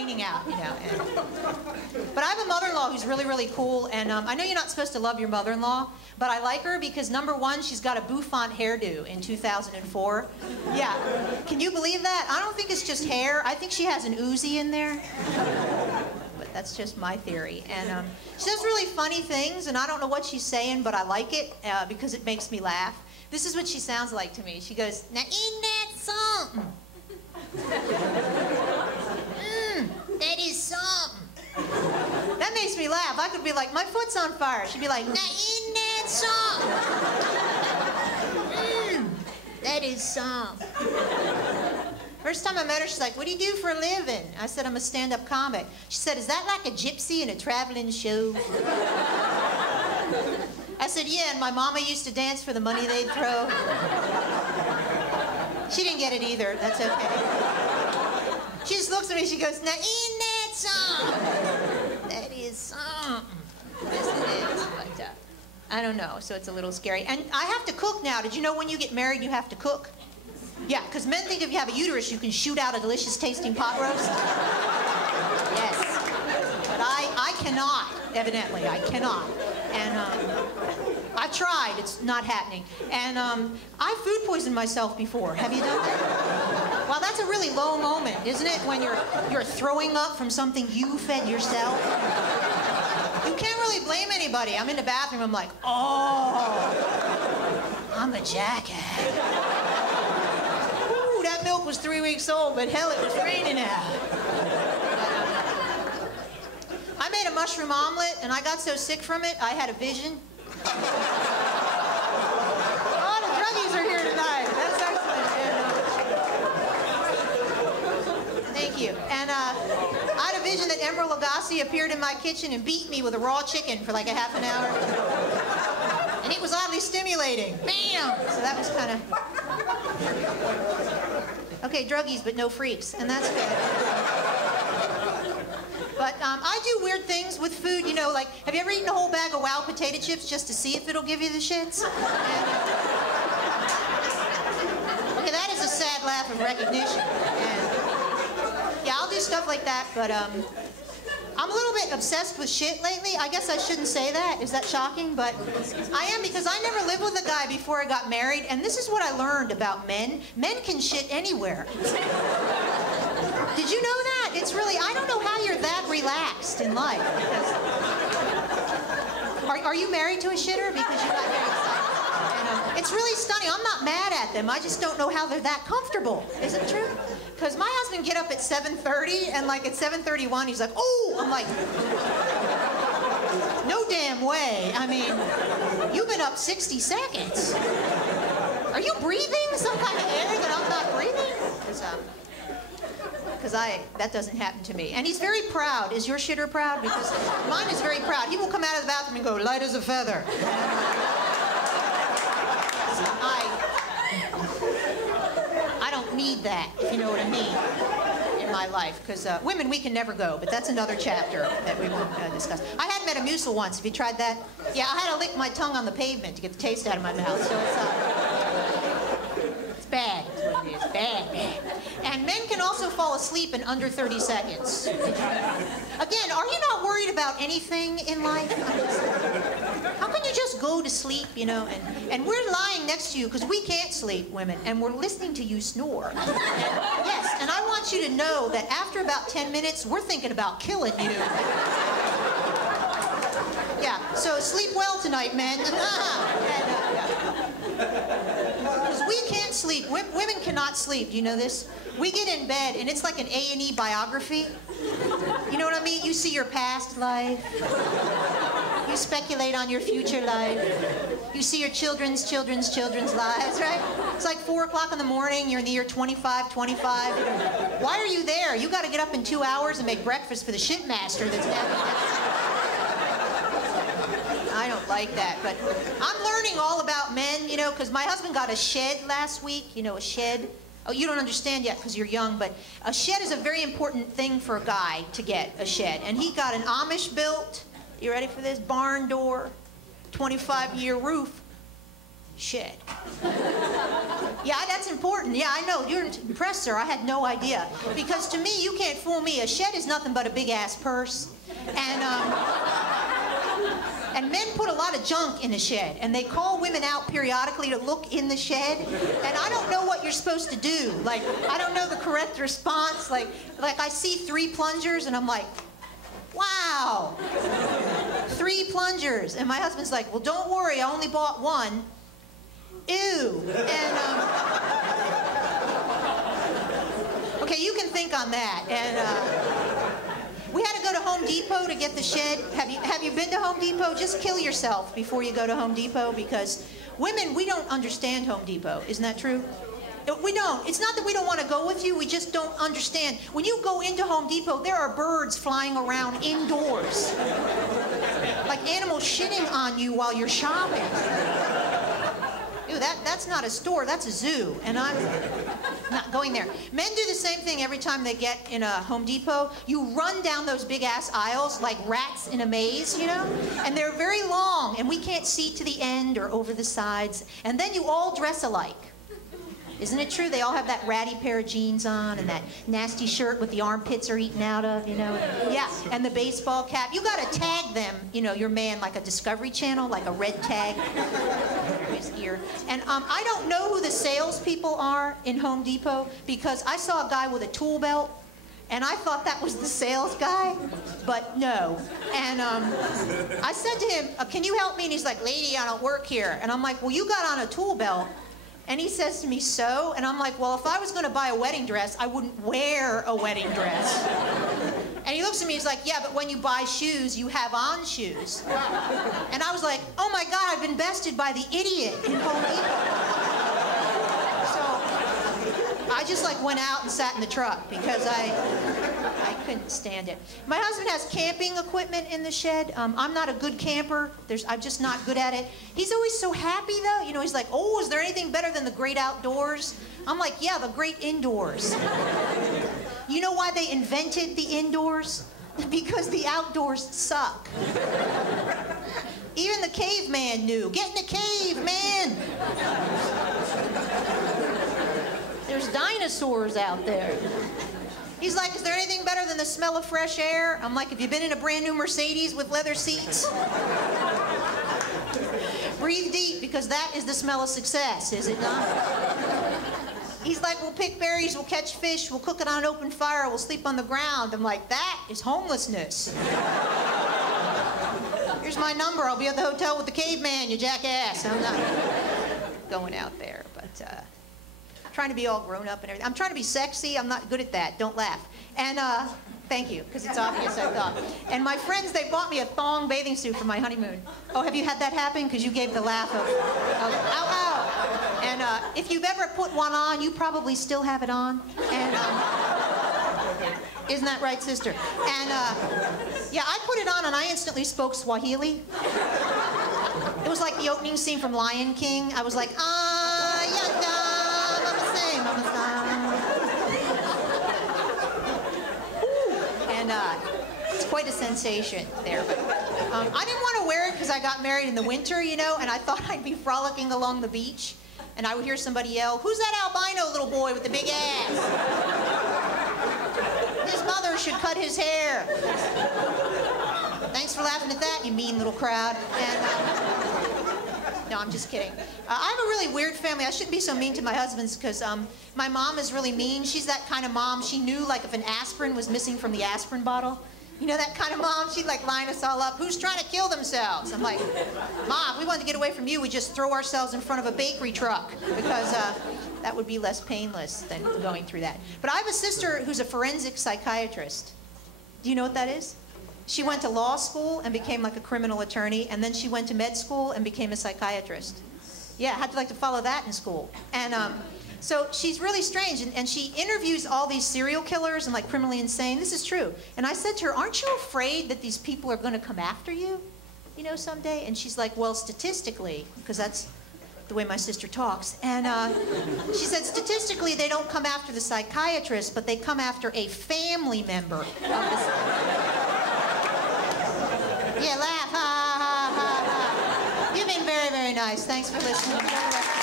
raining out, you know. But I have a mother-in-law who's really, really cool, and I know you're not supposed to love your mother-in-law, but I like her because, number one, she's got a bouffant hairdo in 2004. Yeah. Can you believe that? I don't think it's just hair. I think she has an Uzi in there. But that's just my theory. And she does really funny things, and I don't know what she's saying, but I like it because it makes me laugh. This is what she sounds like to me. She goes, "Now ain't that something? That is something." That makes me laugh. I could be like, "My foot's on fire." She'd be like, "Now ain't that something? That is something." First time I met her, she's like, "What do you do for a living?" I said, "I'm a stand-up comic." She said, "Is that like a gypsy in a traveling show?" I said, "Yeah, and my mama used to dance for the money they'd throw." She didn't get it either. That's okay. She just looks at me, she goes, "Now ain't that something? That is something." Yes, it is. But I don't know, so it's a little scary. And I have to cook now. Did you know when you get married, you have to cook? Yeah, because men think if you have a uterus, you can shoot out a delicious tasting pot roast. Yes. But I cannot, evidently. I cannot. And I tried. It's not happening. And I food poisoned myself before. Have you done that? Well, that's a really low moment, isn't it? When you're throwing up from something you fed yourself. You can't really blame anybody. I'm in the bathroom. I'm like, oh, I'm a jackass. Ooh, that milk was 3 weeks old, but hell, it was raining out. I made a mushroom omelet, and I got so sick from it, I had a vision. Oh, the druggies are here tonight. That's excellent. Thank you. And I had a vision that Emeril Lagasse appeared in my kitchen and beat me with a raw chicken for like a half an hour. And it was oddly stimulating. Bam! So that was kind of... Okay, druggies, but no freaks. And that's good. But I do weird things with food, you know, like, have you ever eaten a whole bag of Wow potato chips just to see if it'll give you the shits? Okay, that is a sad laugh of recognition. And, yeah, I'll do stuff like that, but I'm a little bit obsessed with shit lately. I guess I shouldn't say that. Is that shocking? But I am, because I never lived with a guy before I got married, and this is what I learned about men. Men can shit anywhere. Did you know that? It's really, I don't know how you're that relaxed in life. Are you married to a shitter? Because you got married. And, it's really stunning. I'm not mad at them. I just don't know how they're that comfortable. Is it true? Because my husband get up at 7:30, and like at 7:31, he's like, "Oh!" I'm like, no damn way. I mean, you've been up 60 seconds. Are you breathing some kind of air that I'm not breathing? Because that doesn't happen to me. And he's very proud. Is your shitter proud? Because mine is very proud. He will come out of the bathroom and go, "Light as a feather." I don't need that, if you know what I mean, in my life. Because women, we can never go, but that's another chapter that we won't discuss. I had Metamucil once. Have you tried that? Yeah, I had to lick my tongue on the pavement to get the taste out of my mouth. So it's bad, is what it is. Bad, bad. And men can also fall asleep in under 30 seconds. Again, are you not worried about anything in life? How can you just go to sleep, you know? And we're lying next to you because we can't sleep, women, and we're listening to you snore. And, yes, and I want you to know that after about 10 minutes, we're thinking about killing you. Yeah, so sleep well tonight, men. Because we can't sleep. Women cannot sleep. Do you know this? We get in bed, and it's like an A&E biography. You know what I mean? You see your past life. You speculate on your future life. You see your children's lives, right? It's like 4 o'clock in the morning. You're in the year 25. Why are you there? You got to get up in 2 hours and make breakfast for the shipmaster that's navigating. I don't like that, but I'm learning all about men, you know, because my husband got a shed last week, you know, a shed. Oh, you don't understand yet because you're young, but a shed is a very important thing for a guy to get, a shed. And he got an Amish built, you ready for this, barn door, 25-year roof, Shed. Yeah, that's important. Yeah, I know. You're impressed, sir. I had no idea. Because to me, you can't fool me. A shed is nothing but a big-ass purse. And men put a lot of junk in the shed, and they call women out periodically to look in the shed, and I don't know what you're supposed to do. Like, I don't know the correct response. Like I see 3 plungers, and I'm like, wow, 3 plungers. And my husband's like, well, don't worry, I only bought 1. Ew. And, okay, you can think on that. And we had to go to Home Depot to get the shed. Have you been to Home Depot? Just kill yourself before you go to Home Depot, because women, we don't understand Home Depot. Isn't that true? We don't. It's not that we don't want to go with you. We just don't understand. When you go into Home Depot, there are birds flying around indoors. Like animals shitting on you while you're shopping. Ew, that's not a store, that's a zoo, and I'm not going there. Men do the same thing every time they get in a Home Depot. You run down those big-ass aisles like rats in a maze, you know? And they're very long, and we can't see to the end or over the sides. And then you all dress alike. Isn't it true? They all have that ratty pair of jeans on and that nasty shirt with the armpits are eaten out of, you know? Yeah, and the baseball cap. You gotta tag them, you know, your man, like a Discovery Channel, like a red tag over his ear. And I don't know who the salespeople are in Home Depot, because I saw a guy with a tool belt, and I thought that was the sales guy, but no. And I said to him, can you help me? And he's like, lady, I don't work here. And I'm like, well, you got on a tool belt. And he says to me, so? And I'm like, well, if I was going to buy a wedding dress, I wouldn't wear a wedding dress. And he looks at me, he's like, yeah, but when you buy shoes, you have on shoes. And I was like, oh my God, I've been bested by the idiot in Home Depot. So I just like went out and sat in the truck because I couldn't stand it. My husband has camping equipment in the shed. I'm not a good camper. I'm just not good at it. He's always so happy though. You know, he's like, oh, is there anything better than the great outdoors? I'm like, yeah, the great indoors. You know why they invented the indoors? Because the outdoors suck. Even the caveman knew. Get in the cave, man. There's dinosaurs out there. He's like, is there anything better than the smell of fresh air? I'm like, have you been in a brand new Mercedes with leather seats? Breathe deep, because that is the smell of success, is it not? He's like, we'll pick berries, we'll catch fish, we'll cook it on an open fire, we'll sleep on the ground. I'm like, that is homelessness. Here's my number, I'll be at the hotel with the caveman, you jackass. I'm not going out there, but I'm trying to be all grown up and everything. I'm trying to be sexy, I'm not good at that, don't laugh. And thank you, because it's obvious I thought. And my friends, they bought me a thong bathing suit for my honeymoon. Oh, have you had that happen? Because you gave the laugh of ow, ow. And if you've ever put one on, you probably still have it on. And isn't that right, sister? And yeah, I put it on and I instantly spoke Swahili. It was like the opening scene from Lion King. I was like, and it's quite a sensation there. But I didn't want to wear it because I got married in the winter, you know, and I thought I'd be frolicking along the beach, and I would hear somebody yell, who's that albino little boy with the big ass? His mother should cut his hair. Thanks for laughing at that, you mean little crowd. And, no, I'm just kidding. I have a really weird family. I shouldn't be so mean to my husband's because my mom is really mean. She's that kind of mom. She knew like if an aspirin was missing from the aspirin bottle. You know that kind of mom? She'd like line us all up. Who's trying to kill themselves? I'm like, Mom, if we wanted to get away from you, we'd just throw ourselves in front of a bakery truck because that would be less painless than going through that. But I have a sister who's a forensic psychiatrist. Do you know what that is? She went to law school and became like a criminal attorney, and then she went to med school and became a psychiatrist. Yeah, how'd you like to follow that in school? And so she's really strange, and she interviews all these serial killers and like criminally insane. This is true. And I said to her, aren't you afraid that these people are going to come after you, you know, someday? And she's like, well, statistically, because that's the way my sister talks. And she said, statistically, they don't come after the psychiatrist, but they come after a family member of the Yeah, laugh, ha, ha, ha, ha. You've been very, very nice. guys. Thanks for listening.